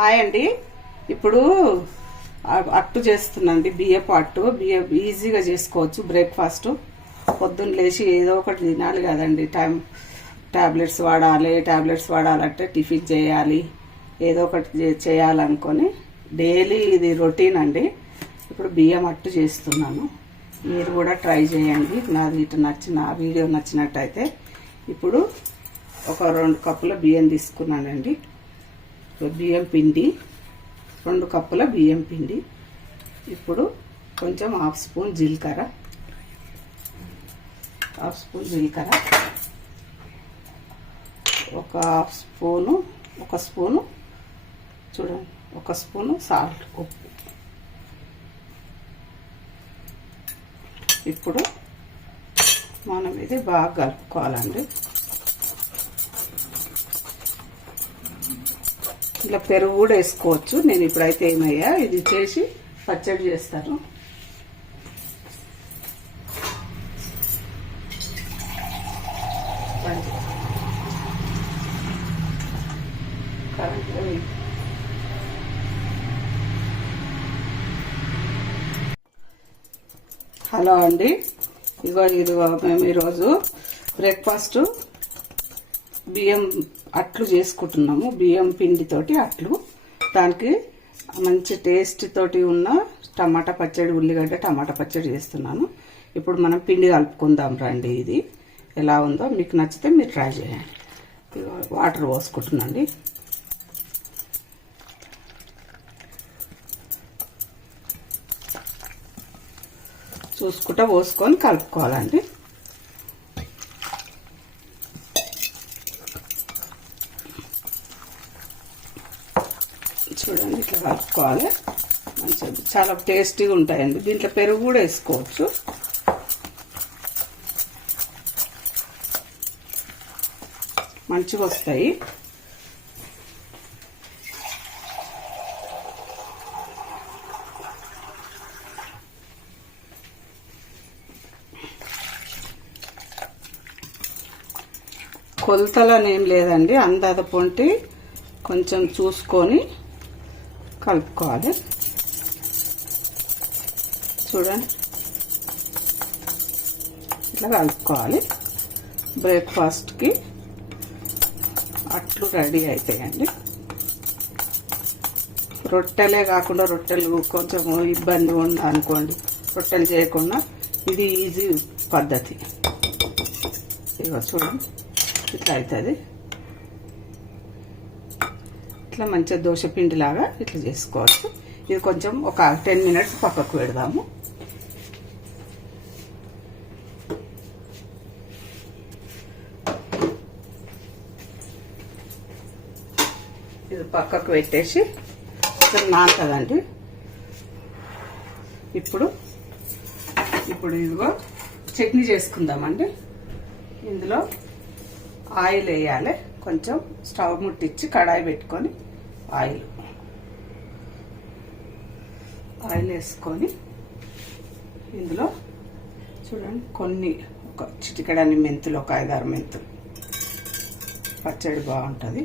Hi అండి. ఇప్పుడు అట్టు చేస్తున్నాండి. బియ్యపు అట్టు. ఈజీగా చేసుకోవచ్చు. బ్రేక్ఫాస్ట్ పొద్దున్న లేచి ఏదో ఒకటి తినాలి కదండి. టాబ్లెట్స్ వాడాలంటే టిఫిన్ చేయాలి, ఏదో ఒకటి చేయాలనుకొని డైలీ ఇది రొటీన్ అండి. ఇప్పుడు బియ్యం అట్టు చేస్తున్నాను. మీరు కూడా ట్రై చేయండి. నాది వీడియో నచ్చినట్టయితే. ఇప్పుడు ఒక 2 కప్పుల బియ్యం తీసుకున్నానండి. బియ్యం పిండి 2 కప్పుల బియ్యం పిండి. ఇప్పుడు కొంచెం హాఫ్ స్పూన్ జీలకర్ర, ఒక స్పూను చూడండి, ఒక స్పూను సాల్ట్, ఉప్పు. ఇప్పుడు మనం ఇది బాగా కలుపుకోవాలండి. ఇలా పెరుగు కూడా వేసుకోవచ్చు. నేను ఇప్పుడైతే ఏమయ్యా ఇది చేసి పచ్చడి చేస్తాను. హలో అండి, ఇదిగో మేము ఈరోజు బ్రేక్ఫాస్ట్ బియ్యం అట్లు చేసుకుంటున్నాము. బియ్యం పిండితోటి అట్లు. దానికి మంచి టేస్ట్ తోటి ఉన్న టమాటా పచ్చడి, ఉల్లిగడ్డ టమాటా పచ్చడి చేస్తున్నాను. ఇప్పుడు మనం పిండి కలుపుకుందాం రండి. ఇది ఎలా ఉందో మీకు నచ్చితే మీరు ట్రై చేయండి. వాటర్ పోసుకుంటున్నాండి. చూసుకుంటా పోసుకొని కలుపుకోవాలండి. చూడండి, ఇట్లా కలుపుకోవాలి. మంచిగా చాలా టేస్టీగా ఉంటాయండి. దీంట్లో పెరుగు కూడా వేసుకోవచ్చు. మంచిగా వస్తాయి. కొలతలనేం లేదండి, అందాద పొంటి కొంచెం చూసుకొని కలుపుకోవాలి. చూడండి, ఇట్లా కలుపుకోవాలి. బ్రేక్ఫాస్ట్కి అట్లు రెడీ అవుతాయండి. రొట్టెలే కాకుండా, రొట్టెలు కొంచెం ఇబ్బంది ఉంది అనుకోండి, రొట్టెలు చేయకుండా ఇది ఈజీ పద్ధతి. ఇదిగో చూడండి, ఇట్లా అవుతుంది. ఇట్లా మంచిగా దోశ పిండిలాగా ఇట్లా చేసుకోవచ్చు. ఇది కొంచెం ఒక 10 మినిట్స్ పక్కకు పెడదాము. ఇది పక్కకు పెట్టేసి నానుతుందండి. ఇప్పుడు ఇదిగో చట్నీ చేసుకుందామండి. ఇందులో ఆయిల్ వేయాలి. కొంచెం స్టవ్ ముట్టించి కడాయి పెట్టుకొని ఆయిల్ వేసుకొని ఇందులో చూడండి కొన్ని ఒక చిటికెడన్ని మెంతులు, ఒక 5-6 మెంతులు. పచ్చడి బాగుంటుంది.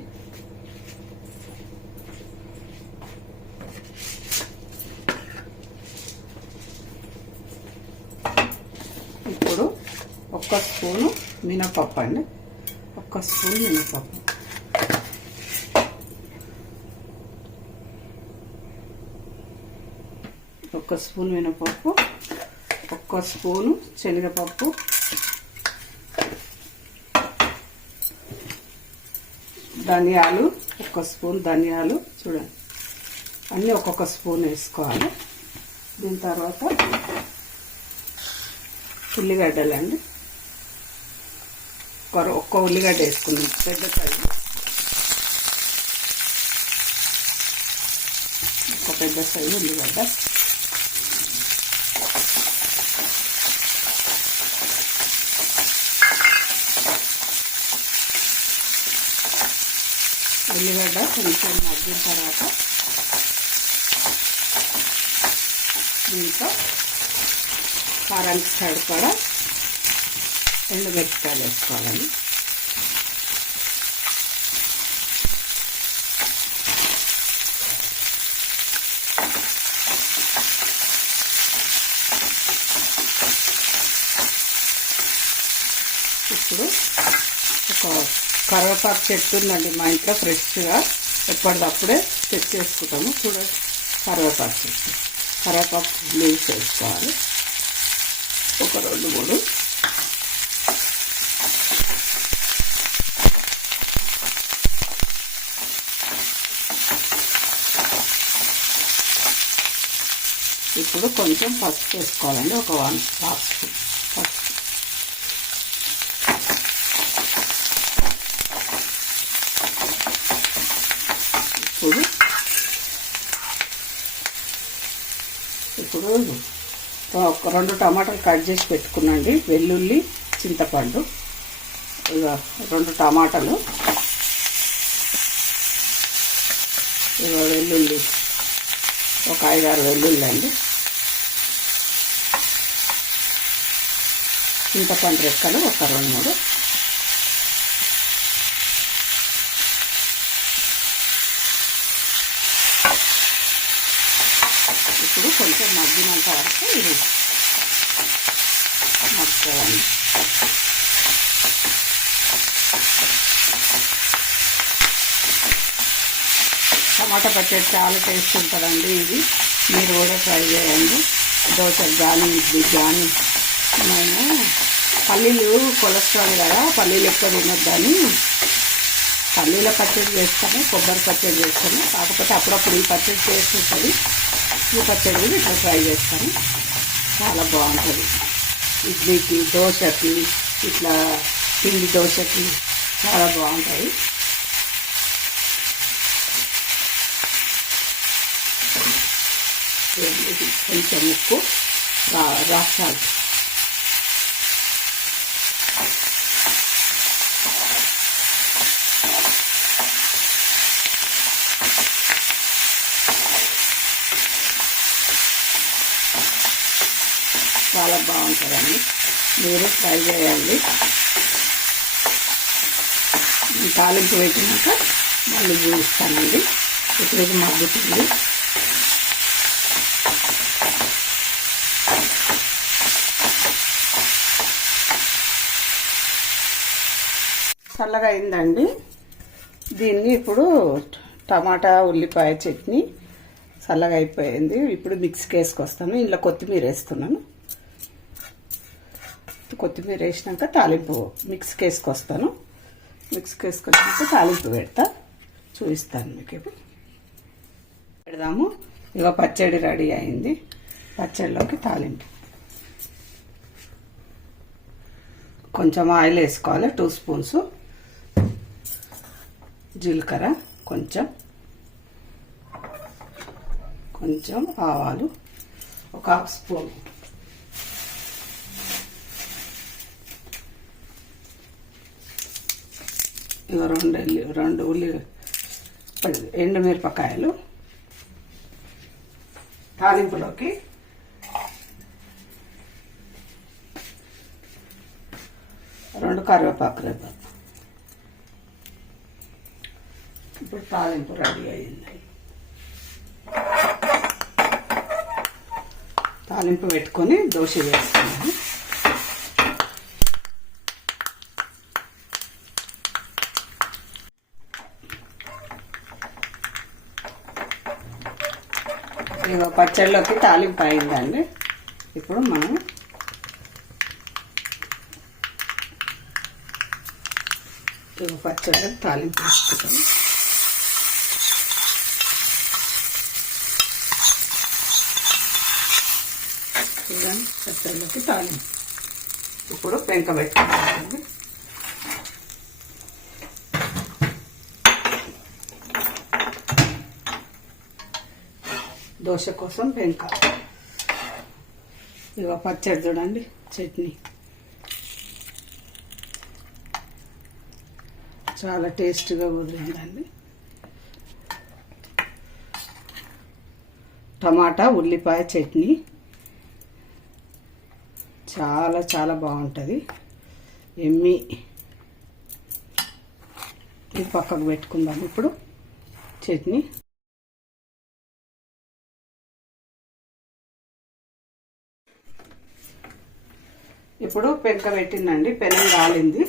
ఇప్పుడు 1 స్పూను మినపప్పు అండి. 1 స్పూన్ మినపప్పు, ఒక స్పూన్ మినపప్పు, 1 స్పూను శనగపప్పు, ధనియాలు, 1 స్పూన్ ధనియాలు. చూడండి, అన్నీ ఒక్కొక్క స్పూన్ వేసుకోవాలి. దీని తర్వాత ఉల్లిగడ్డలండి. ఒక్క ఉల్లిగడ్డ వేసుకున్నాం, పెద్ద సైజు. ఒక పెద్ద సైజు ఉల్లిగడ్డ. ఉల్లిగడ్డ కొంచెం మగ్గిన తర్వాత దీంట్లో కారానికి సరిపడా ఎండుమిరపకాయలు వేసుకోవాలండి. ఇప్పుడు ఒక కరివేపాకు చెట్టు ఉందండి మా ఇంట్లో, ఫ్రెష్గా ఎప్పటిదప్పుడే తెచ్చేసుకుంటాము. చూడండి, కరివేపాకు చెట్టు, కరివేపాకు లీవ్స్ వేసుకోవాలి ఒక 2-3. ఇప్పుడు కొంచెం పసుపు వేసుకోవాలండి, ఒక 1 స్పూన్ పసుపు. ఇప్పుడు ఒక 2 టమాటాలు కట్ చేసి పెట్టుకున్నాండి, వెల్లుల్లి, చింతపండు, ఇక 2 టమాటాలు, ఇక వెల్లుల్లి ఒక 5-6 వెల్లుల్లి అండి, చింతపండు రెక్కలు ఒక 2-3, ఇప్పుడు కొంచెం మగ్గినంత వరకు ఇది మగ్గుకోవాలి. టమాటా పచ్చడి చాలా టేస్ట్ ఉంటుందండి. ఇది మీరు కూడా ట్రై చేయండి, దోశకు కానీ ఇడ్లీకి కానీ. నేను పల్లీలు కొలెస్ట్రాల్ కదా, పల్లీలు ఎక్కువ తినొద్దని పల్లీల పచ్చడి చేస్తాను, కొబ్బరి పచ్చడి చేస్తాను. కాకపోతే అప్పుడప్పుడు ఈ పచ్చడి టేస్ట్ ఉంటుంది. ఈ పచ్చడి కూడా ఇట్లా ట్రై చేస్తాను, చాలా బాగుంటుంది. ఇడ్లీకి, దోశకి, ఇట్లా పిండి దోశకి చాలా బాగుంటుంది. కొంచెం ఉప్పు, రాక్ సాల్ట్, చాలా బాగుంటుందండి, మీరు ట్రై చేయండి. తాలింపు పెట్టినాక మళ్ళీ చూపిస్తానండి. ఇప్పుడు ఇది మగ్గుతుంది. చల్లగా అయిందండి. దీన్ని ఇప్పుడు టమాటా ఉల్లిపాయ చట్నీ చల్లగా అయిపోయింది. ఇప్పుడు మిక్సీకి వేసుకొస్తాను. ఇందులో కొత్తిమీర వేస్తున్నాను. కొత్తిమీర వేసినాక తాలింపు మిక్సీకి వేసుకొస్తాను. మిక్సీకి వేసుకొచ్చినాక తాలింపు పెడతా, చూపిస్తాను మీకు. ఇప్పుడు పెడదాము. ఇక పచ్చడి రెడీ అయింది. పచ్చడిలోకి తాలింపు కొంచెం ఆయిల్ వేసుకోవాలి, 2 స్పూన్స్ జీలకర్ర, కొంచెం ఆవాలు, ఒక 1/2 స్పూన్, ఇక 2 ఎండుమిరపకాయలు. తాలింపులోకి కరివేపాకు రేపు. ఇప్పుడు తాలింపు రెడీ అయింది. తాలింపు పెట్టుకొని దోశ వేసుకున్నాను. ఇక పచ్చడిలోకి తాలింపు అయిందండి. ఇప్పుడు మనం పచ్చడి తాలింపు వేసుకుంటాం. చూడండి, పచ్చడిలోకి తాలింపు. ఇప్పుడు పెంక పెట్టుకుంటామండి. దోశ కోసం పెంక. ఇక పచ్చడి చూడండి, చట్నీ చాలా టేస్ట్గా కుదిరిందండి. టమాటా ఉల్లిపాయ చట్నీ చాలా చాలా బాగుంటుంది, ఎమ్మి. ఇది పక్కకు పెట్టుకుందాం. ఇప్పుడు చట్నీ ఇప్పుడు పెంక పెట్టిందండి, పెనం రాలింది.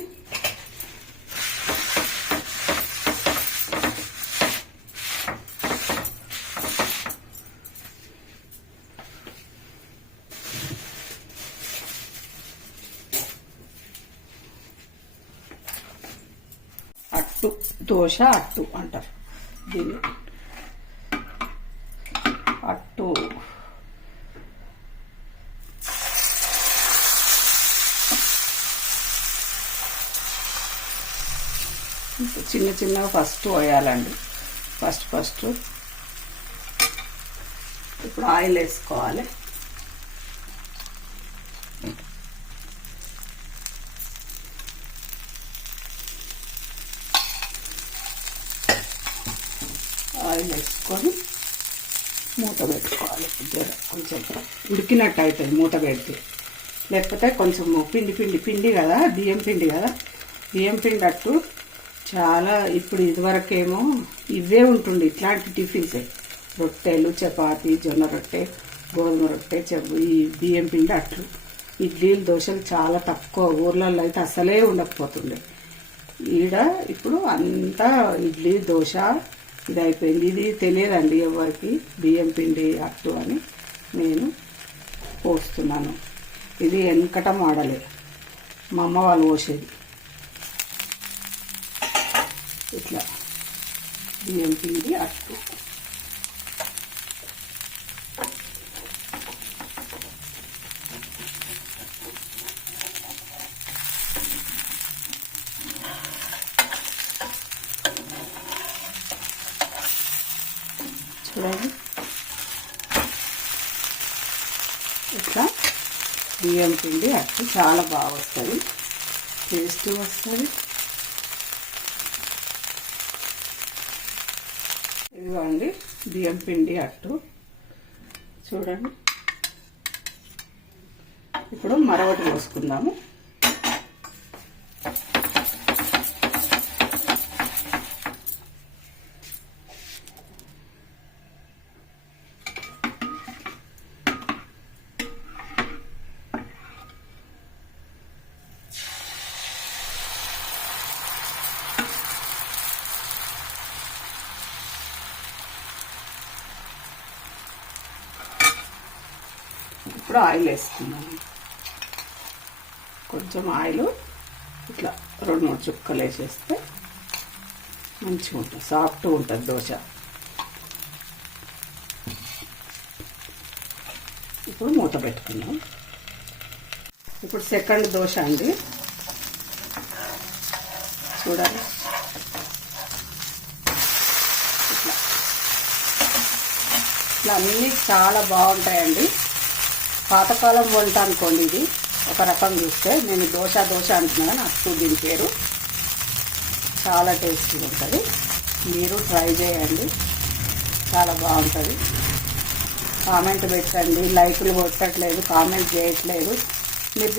దోశ అట్టు అంటారు దీన్ని. అట్టు చిన్న చిన్నగా ఫస్ట్ పోయాలండి. ఫస్ట్ ఇప్పుడు ఆయిల్ వేసుకోవాలి. ఆయిల్ వేసుకొని మూత పెట్టుకోవాలి. కొంచెం ఉడికినట్టు అవుతుంది మూత పెడితే, లేకపోతే కొంచెం పిండి కదా, బియ్యం పిండి కదా. బియ్యం పిండి అట్టు చాలా ఇప్పుడు ఇదివరకేమో ఇవే ఉంటుండే, ఇట్లాంటి టిఫిన్సే, రొట్టెలు, చపాతీ, జొన్న రొట్టె, గోధుమ రొట్టె, ఈ బియ్యం పిండి అట్లు. ఇడ్లీలు, దోశలు చాలా తక్కువ, ఊర్లలో అయితే అసలే ఉండకపోతుండే. ఈడ ఇప్పుడు అంతా ఇడ్లీ, దోశ ఇది అయిపోయింది. ఇది తెలియదండి ఎవరికి, బియ్యం పిండి అట్టు అని నేను పోస్తున్నాను. ఇది వెనకట మోడలే, మా అమ్మ వాళ్ళు పోసేది. ఇట్లా బియ్యం పిండి అట్టు. చూడండి ఇట్లా బియ్యం పిండి అట్టు చాలా బాగా వస్తుంది, టేస్ట్ వస్తుంది. ఇదిగోండి బియ్యం పిండి అట్టు చూడండి. ఇప్పుడు మరొకటి పోసుకుందాము. ఇప్పుడు ఆయిల్ వేసుకున్నాను. కొంచెం ఆయిల్ ఇట్లా 2-3 చుక్కలు వేసేస్తే మంచిగా ఉంటుంది, సాఫ్ట్గా ఉంటుంది దోశ. ఇప్పుడు మూత పెట్టుకున్నాం. ఇప్పుడు సెకండ్ దోశ అండి, చూడాలి. ఇట్లా అన్నీ చాలా బాగుంటాయండి. పాతకాలం వంట అనుకోండి ఇది ఒక రకం చూస్తే. నేను దోశ అంటున్నా కానీ అట్టు దీని పేరు. చాలా టేస్టీగా ఉంటుంది, మీరు ట్రై చేయండి, చాలా బాగుంటుంది. కామెంట్ పెట్టండి. లైకులు కొట్టట్లేదు, కామెంట్ చేయట్లేదు. మీరు